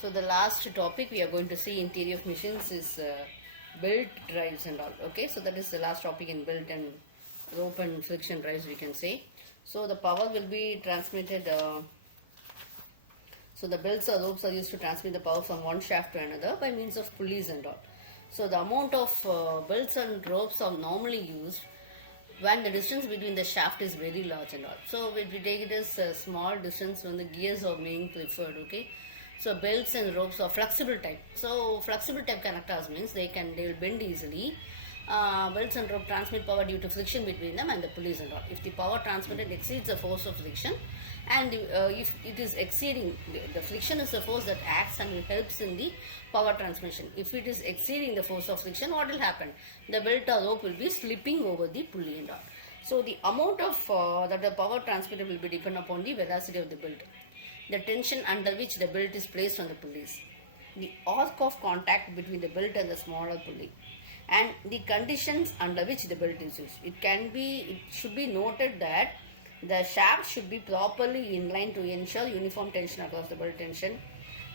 So the last topic we are going to see in theory of machines is belt drives and all. Okay, so that is the last topic in belt and rope and friction drives, we can say. So the power will be transmitted. So the belts or ropes are used to transmit the power from one shaft to another by means of pulleys and all. So the amount of belts and ropes are normally used when the distance between the shaft is very large and all. So if we take it as a small distance when the gears are being preferred, okay. So belts and ropes are flexible type. So flexible type connectors means they will bend easily. Belts and rope transmit power due to friction between them and the pulleys and all. If the power transmitted exceeds the force of friction, and if it is exceeding, the friction is the force that acts and helps in the power transmission. If it is exceeding the force of friction, what will happen? The belt or rope will be slipping over the pulley and all. So the amount of that the power transmitted will be dependent upon the velocity of the belt, the tension under which the belt is placed on the pulleys, the arc of contact between the belt and the smaller pulley, and the conditions under which the belt is used. It should be noted that the shaft should be properly in line to ensure uniform tension across the belt tension.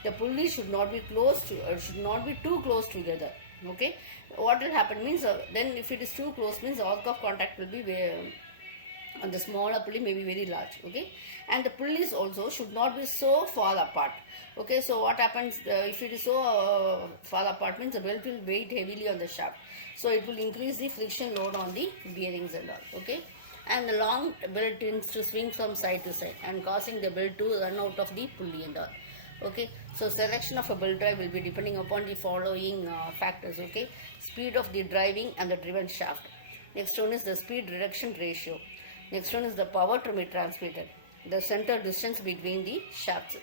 The pulley should not be too close together. Okay, what will happen means then if it is too close means the arc of contact will be on the smaller pulley may be very large. Okay, and the pulleys also should not be so far apart. Okay, so what happens if it is so far apart means the belt will weigh heavily on the shaft, so it will increase the friction load on the bearings and all. Okay, and the long belt tends to swing from side to side and causing the belt to run out of the pulley and all. Okay, so selection of a belt drive will be depending upon the following factors. Okay, speed of the driving and the driven shaft. Next one is the speed reduction ratio. Next one is the power to be transmitted, the center distance between the shafts,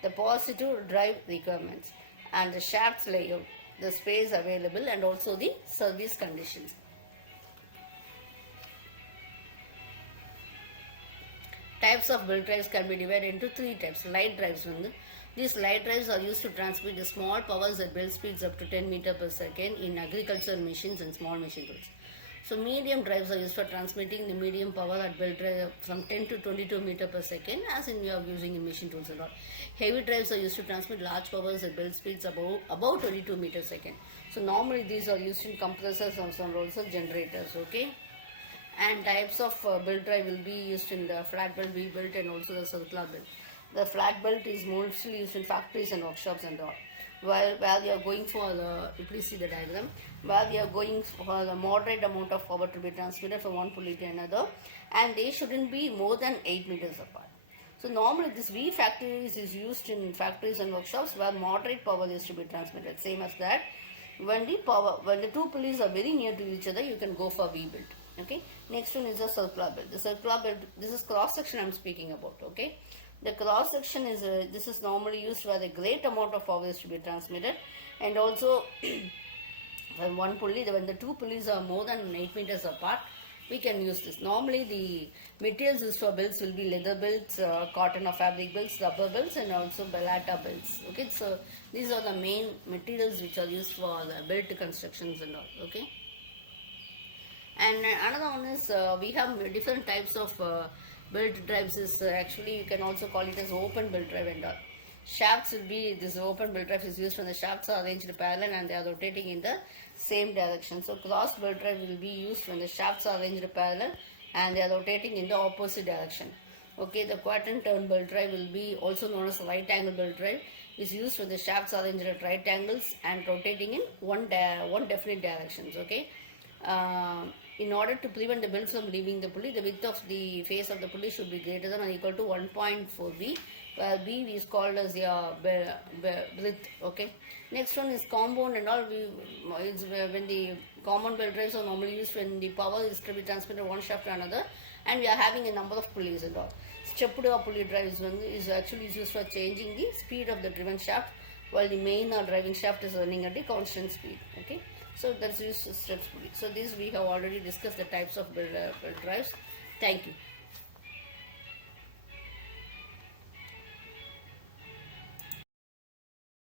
the positive drive requirements, and the shaft's layout, the space available, and also the service conditions. Types of belt drives can be divided into three types. Light drives. These light drives are used to transmit the small powers at belt speeds up to 10 meters per second in agricultural machines and small machine tools. So medium drives are used for transmitting the medium power at belt drive from 10 to 22 meters per second, as in we are using in machine tools a lot. Heavy drives are used to transmit large powers at belt speeds above 22 meters per second. So normally these are used in compressors and some also generators. Okay. And types of belt drive will be used in the flat belt, V belt, and also the circular belt. The flat belt is mostly used in factories and workshops and all. While we are going for please see the diagram, where we are going for the moderate amount of power to be transmitted from one pulley to another, and they shouldn't be more than 8 meters apart. So normally this V factories is used in factories and workshops where moderate power is to be transmitted. Same as that, when the two pulleys are very near to each other, you can go for V belt. Okay. Next one is the circular belt. The circular belt, this is cross section I am speaking about. Okay. The cross section is this is normally used where a great amount of power is to be transmitted, and also from one pulley, when the two pulleys are more than 8 meters apart, we can use this. Normally the materials used for belts will be leather belts, cotton or fabric belts, rubber belts, and also Bellata belts. Okay, so these are the main materials which are used for the belt constructions and all. Okay. And another one is we have different types of belt drives. Is actually you can also call it as open belt drive and all. Shafts will be, this open belt drive is used when the shafts are arranged parallel and they are rotating in the same direction. So crossed belt drive will be used when the shafts are arranged parallel and they are rotating in the opposite direction. Okay, the quadrant turn belt drive will be also known as right angle belt drive, is used when the shafts are arranged at right angles and rotating in one definite directions. Okay. In order to prevent the belts from leaving the pulley, the width of the face of the pulley should be greater than or equal to 1.4 B, where B is called as the breadth. Okay. Next one is compound and all. It's when the common belt drives are normally used when the power is to be transmitted one shaft to another, and we are having a number of pulleys and all. Stepped pulley drive is actually used for changing the speed of the driven shaft, while the main or driving shaft is running at a constant speed. Okay. So that's used steps pulley. So these we have already discussed the types of belt drives. Thank you.